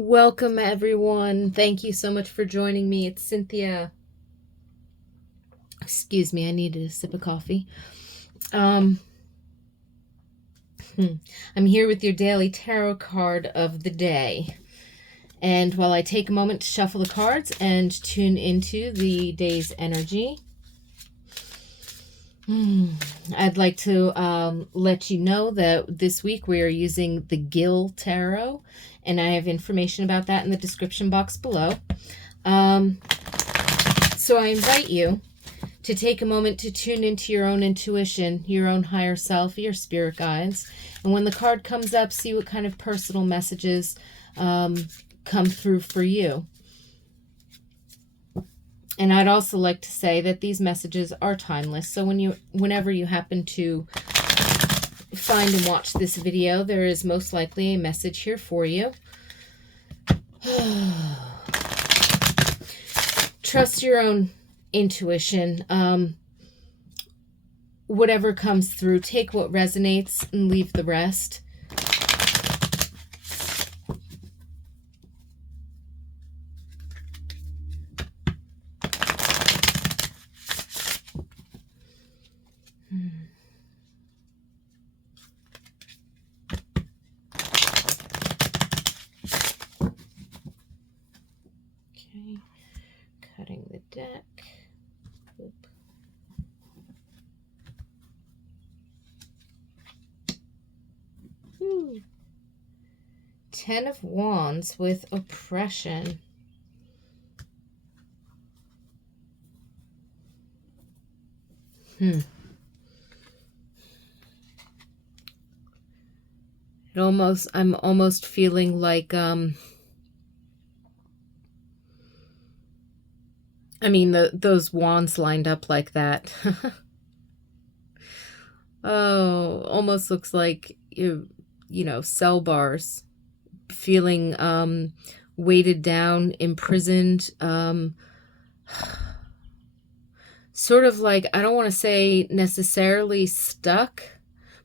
Welcome, everyone. Thank you so much for joining me. It's Cynthia. Excuse me, I needed a sip of coffee. I'm here with your daily tarot card of the day. And while I take a moment to shuffle the cards and tune into the day's energy, I'd like to let you know that this week we are using the Gill Tarot, and I have information about that in the description box below. So I invite you to take a moment to tune into your own intuition, your own higher self, your spirit guides. And when the card comes up, see what kind of personal messages come through for you. And I'd also like to say that these messages are timeless. So whenever you happen to find and watch this video, there is most likely a message here for you. Trust your own intuition. Whatever comes through, take what resonates and leave the rest. Okay, cutting the deck. Oop. Ooh. 10 of Wands with oppression. I'm almost feeling like, those wands lined up like that. Oh, almost looks like, you know, cell bars, feeling weighted down, imprisoned, sort of like, I don't want to say necessarily stuck,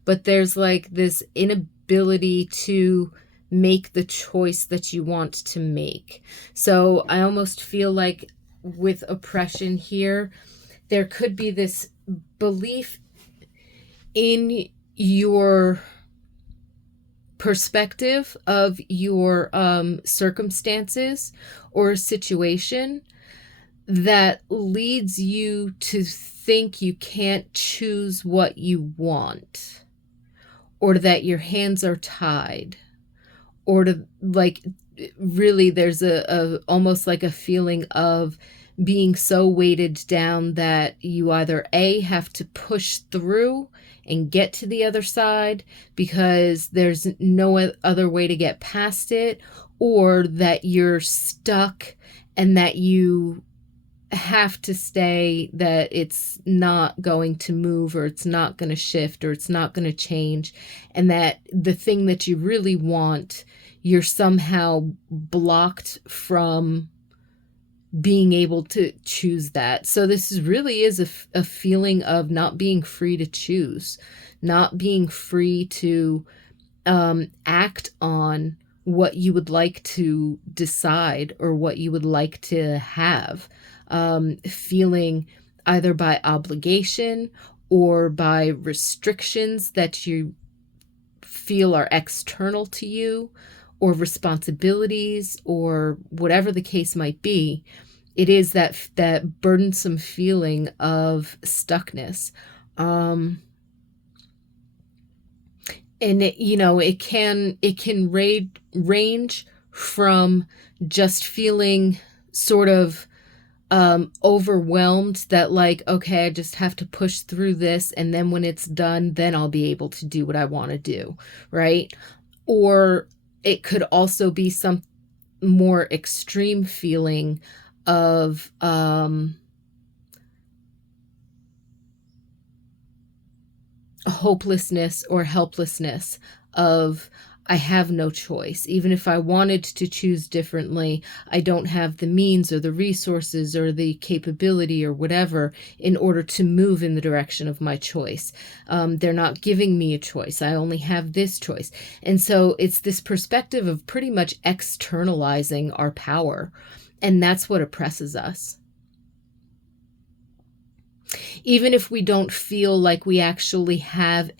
but there's like this inability to make the choice that you want to make. So I almost feel like with oppression here, there could be this belief in your perspective of your circumstances or situation that leads you to think you can't choose what you want, or that your hands are tied, or to, like, really there's a almost like a feeling of being so weighted down that you either A, have to push through and get to the other side because there's no other way to get past it, or that you're stuck and that you have to stay, that it's not going to move, or it's not going to shift, or it's not going to change, and that the thing that you really want, you're somehow blocked from being able to choose that. So this really is a feeling of not being free to choose, not being free to act on what you would like to decide or what you would like to have. Feeling either by obligation or by restrictions that you feel are external to you, or responsibilities, or whatever the case might be. It is that burdensome feeling of stuckness. And it can range from just feeling sort of overwhelmed, that like, okay, I just have to push through this, and then when it's done, then I'll be able to do what I want to do, right? Or it could also be some more extreme feeling of hopelessness or helplessness, of I have no choice. Even if I wanted to choose differently, I don't have the means or the resources or the capability or whatever in order to move in the direction of my choice. They're not giving me a choice. I only have this choice. And so it's this perspective of pretty much externalizing our power. And that's what oppresses us. Even if we don't feel like we actually have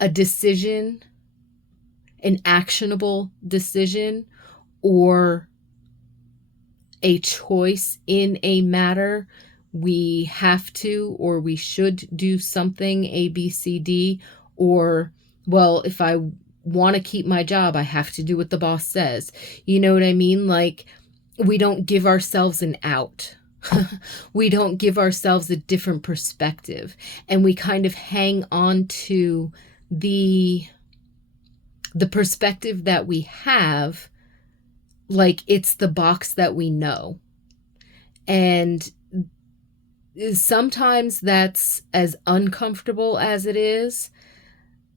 a decision, an actionable decision, or a choice in a matter, we have to or we should do something A, B, C, D, or, well, if I want to keep my job, I have to do what the boss says. You know what I mean? Like, we don't give ourselves an out. We don't give ourselves a different perspective, and we kind of hang on to the perspective that we have like it's the box that we know. And sometimes that's as uncomfortable as it is.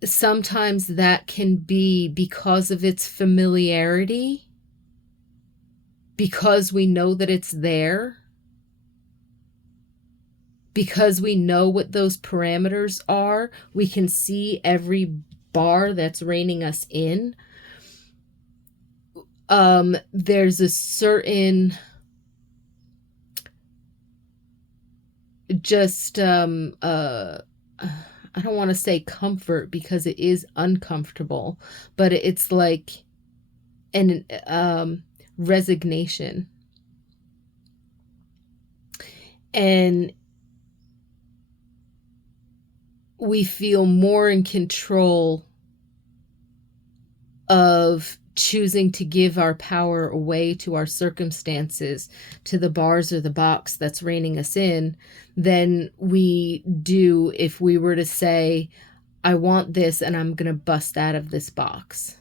Sometimes that can be because of its familiarity, because we know that it's there, because we know what those parameters are. We can see every bar that's reining us in. There's a certain just I don't want to say comfort because it is uncomfortable, but it's like an resignation. And we feel more in control of choosing to give our power away to our circumstances, to the bars or the box that's reining us in, than we do if we were to say, I want this and I'm going to bust out of this box.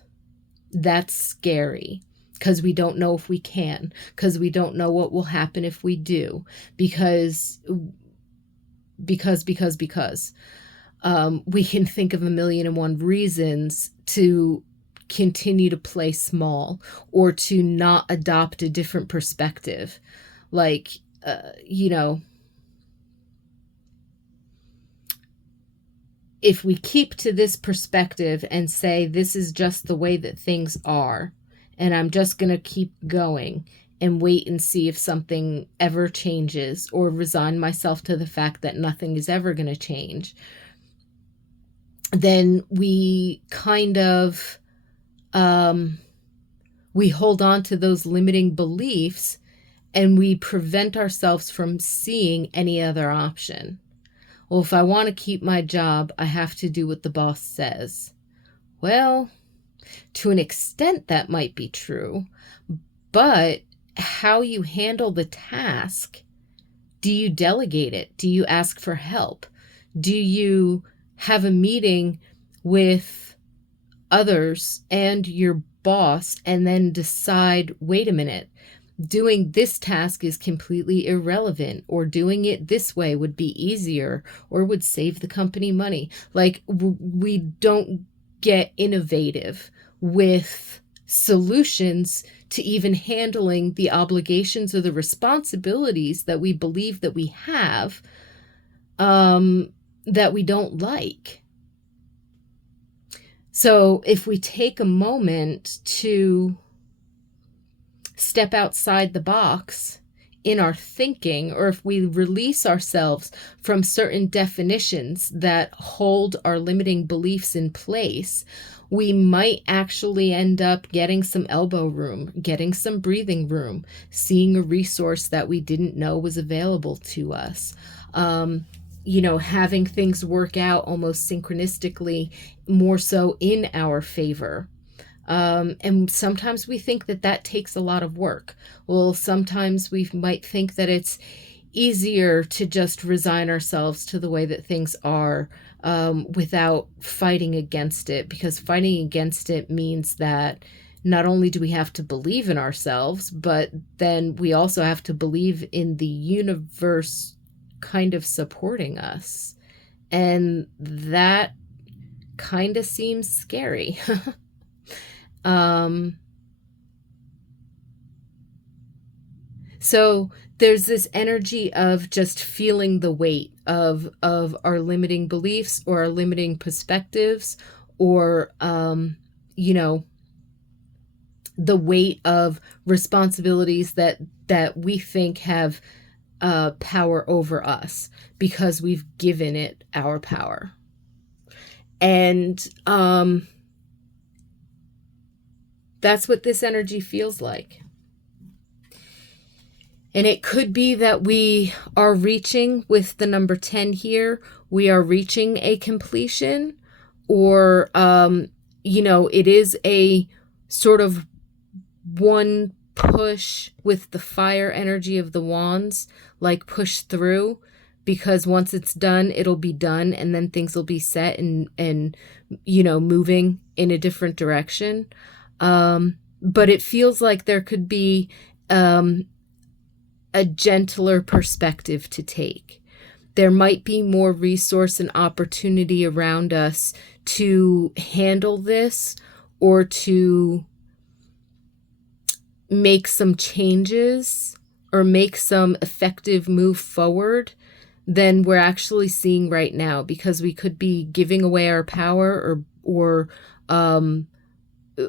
That's scary because we don't know if we can, because we don't know what will happen if we do, because we can think of 1,000,001 reasons to continue to play small or to not adopt a different perspective. Like, if we keep to this perspective and say, this is just the way that things are, and I'm just going to keep going and wait and see if something ever changes, or resign myself to the fact that nothing is ever going to change, then we kind of we hold on to those limiting beliefs and we prevent ourselves from seeing any other option. Well, if I want to keep my job, I have to do what the boss says. Well, to an extent that might be true, but how you handle the task, do you delegate it? Do you ask for help? Do you have a meeting with others and your boss and then decide, wait a minute, doing this task is completely irrelevant, or doing it this way would be easier or would save the company money? Like, we don't get innovative with solutions to even handling the obligations or the responsibilities that we believe that we have, that we don't like. So if we take a moment to step outside the box in our thinking, or if we release ourselves from certain definitions that hold our limiting beliefs in place, we might actually end up getting some elbow room, getting some breathing room, seeing a resource that we didn't know was available to us. Having things work out almost synchronistically, more so in our favor. And sometimes we think that takes a lot of work. Well, sometimes we might think that it's easier to just resign ourselves to the way that things are, without fighting against it, because fighting against it means that not only do we have to believe in ourselves, but then we also have to believe in the universe kind of supporting us. And that kind of seems scary. um, so there's this energy of just feeling the weight of our limiting beliefs or our limiting perspectives, or you know, the weight of responsibilities that we think have power over us because we've given it our power. And that's what this energy feels like. And it could be that we are reaching, with the number 10 here, we are reaching a completion, or, it is a sort of one push with the fire energy of the wands, like push through, because once it's done, it'll be done, and then things will be set and moving in a different direction. But it feels like there could be a gentler perspective to take. There might be more resource and opportunity around us to handle this, or to make some changes or make some effective move forward than we're actually seeing right now, because we could be giving away our power, or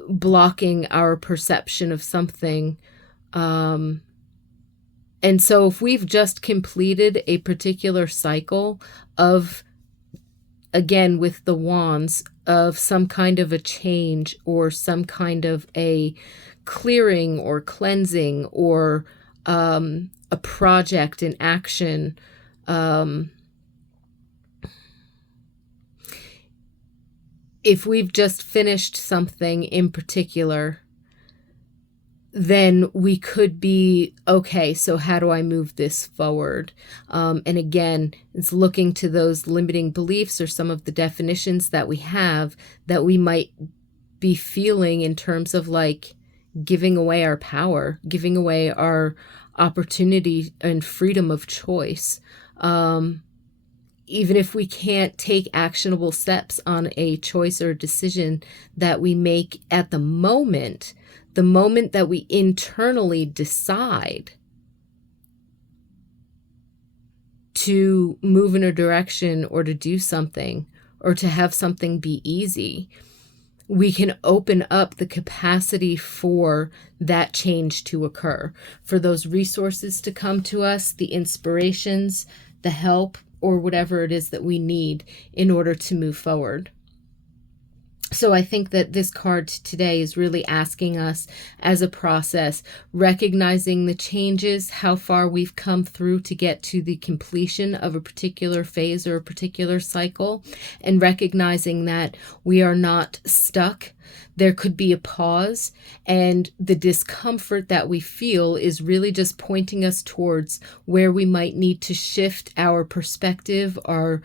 blocking our perception of something. And so if we've just completed a particular cycle of, again, with the wands, of some kind of a change or some kind of a clearing or cleansing, or a project in action, if we've just finished something in particular, then we could be, okay, so how do I move this forward? And again, it's looking to those limiting beliefs or some of the definitions that we have that we might be feeling in terms of like giving away our power, giving away our opportunity and freedom of choice. Even if we can't take actionable steps on a choice or decision that we make at the moment that we internally decide to move in a direction, or to do something, or to have something be easy, we can open up the capacity for that change to occur, for those resources to come to us, the inspirations, the help, or whatever it is that we need in order to move forward. So I think that this card today is really asking us, as a process, recognizing the changes, how far we've come through to get to the completion of a particular phase or a particular cycle, and recognizing that we are not stuck. There could be a pause, and the discomfort that we feel is really just pointing us towards where we might need to shift our perspective, our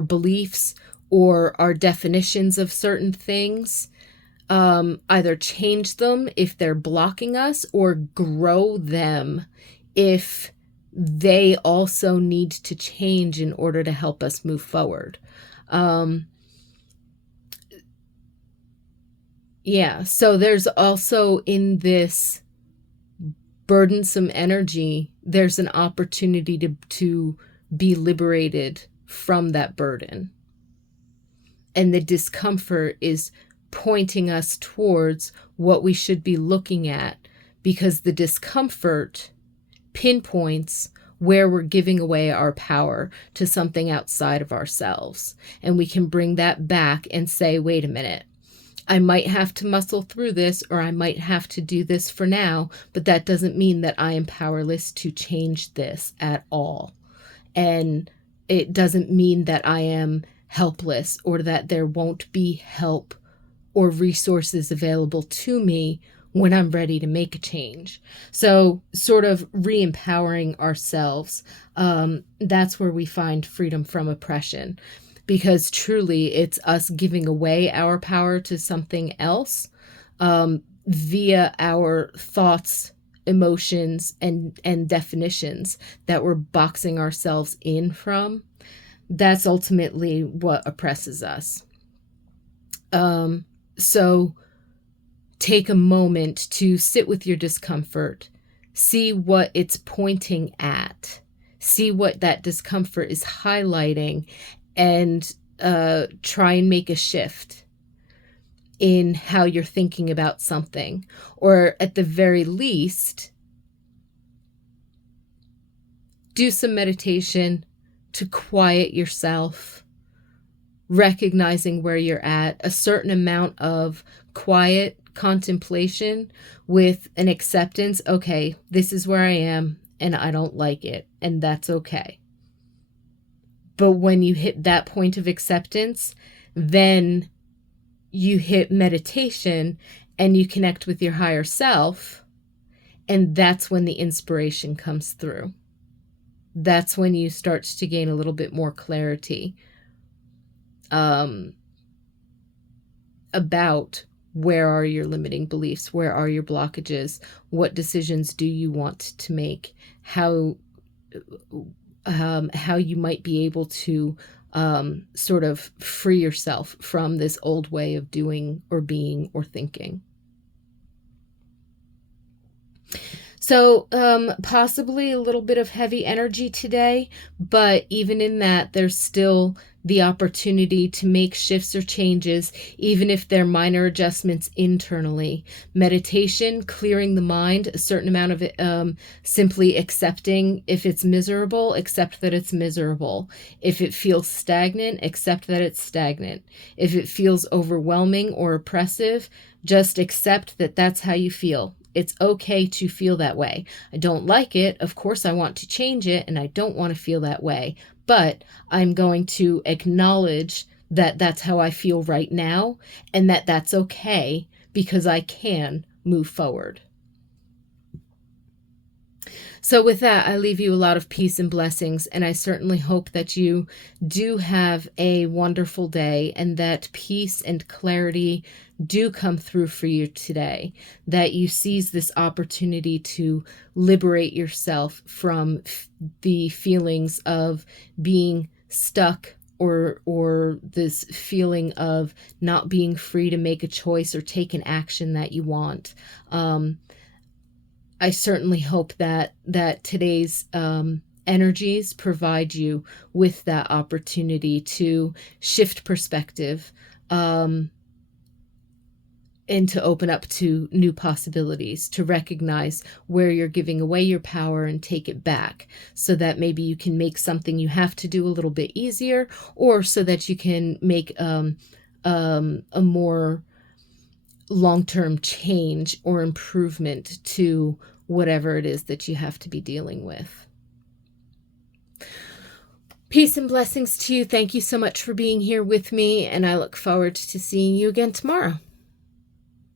beliefs, or our definitions of certain things, either change them if they're blocking us, or grow them if they also need to change in order to help us move forward. So there's also, in this burdensome energy, there's an opportunity to be liberated from that burden. And the discomfort is pointing us towards what we should be looking at, because the discomfort pinpoints where we're giving away our power to something outside of ourselves. And we can bring that back and say, wait a minute, I might have to muscle through this, or I might have to do this for now, but that doesn't mean that I am powerless to change this at all. And it doesn't mean that I am helpless, or that there won't be help or resources available to me when I'm ready to make a change. So sort of re-empowering ourselves, that's where we find freedom from oppression, because truly it's us giving away our power to something else, via our thoughts, emotions, and definitions that we're boxing ourselves in from. That's ultimately what oppresses us. So take a moment to sit with your discomfort, see what it's pointing at, see what that discomfort is highlighting, and try and make a shift in how you're thinking about something. Or at the very least, do some meditation to quiet yourself, recognizing where you're at, a certain amount of quiet contemplation with an acceptance. Okay, this is where I am and I don't like it, and that's okay. But when you hit that point of acceptance, then you hit meditation and you connect with your higher self, and that's when the inspiration comes through. That's when you start to gain a little bit more clarity about where are your limiting beliefs, where are your blockages, what decisions do you want to make, how you might be able to sort of free yourself from this old way of doing or being or thinking. So possibly a little bit of heavy energy today, but even in that, there's still the opportunity to make shifts or changes, even if they're minor adjustments internally. Meditation, clearing the mind, a certain amount of it, simply accepting if it's miserable, accept that it's miserable. If it feels stagnant, accept that it's stagnant. If it feels overwhelming or oppressive, just accept that that's how you feel. It's okay to feel that way. I don't like it. Of course, I want to change it, and I don't want to feel that way. But I'm going to acknowledge that that's how I feel right now, and that that's okay because I can move forward. So with that, I leave you a lot of peace and blessings, and I certainly hope that you do have a wonderful day and that peace and clarity do come through for you today, that you seize this opportunity to liberate yourself from the feelings of being stuck or this feeling of not being free to make a choice or take an action that you want. I certainly hope that today's energies provide you with that opportunity to shift perspective, and to open up to new possibilities, to recognize where you're giving away your power and take it back, so that maybe you can make something you have to do a little bit easier, or so that you can make a more long-term change or improvement to whatever it is that you have to be dealing with. Peace and blessings to you. Thank you so much for being here with me, and I look forward to seeing you again tomorrow.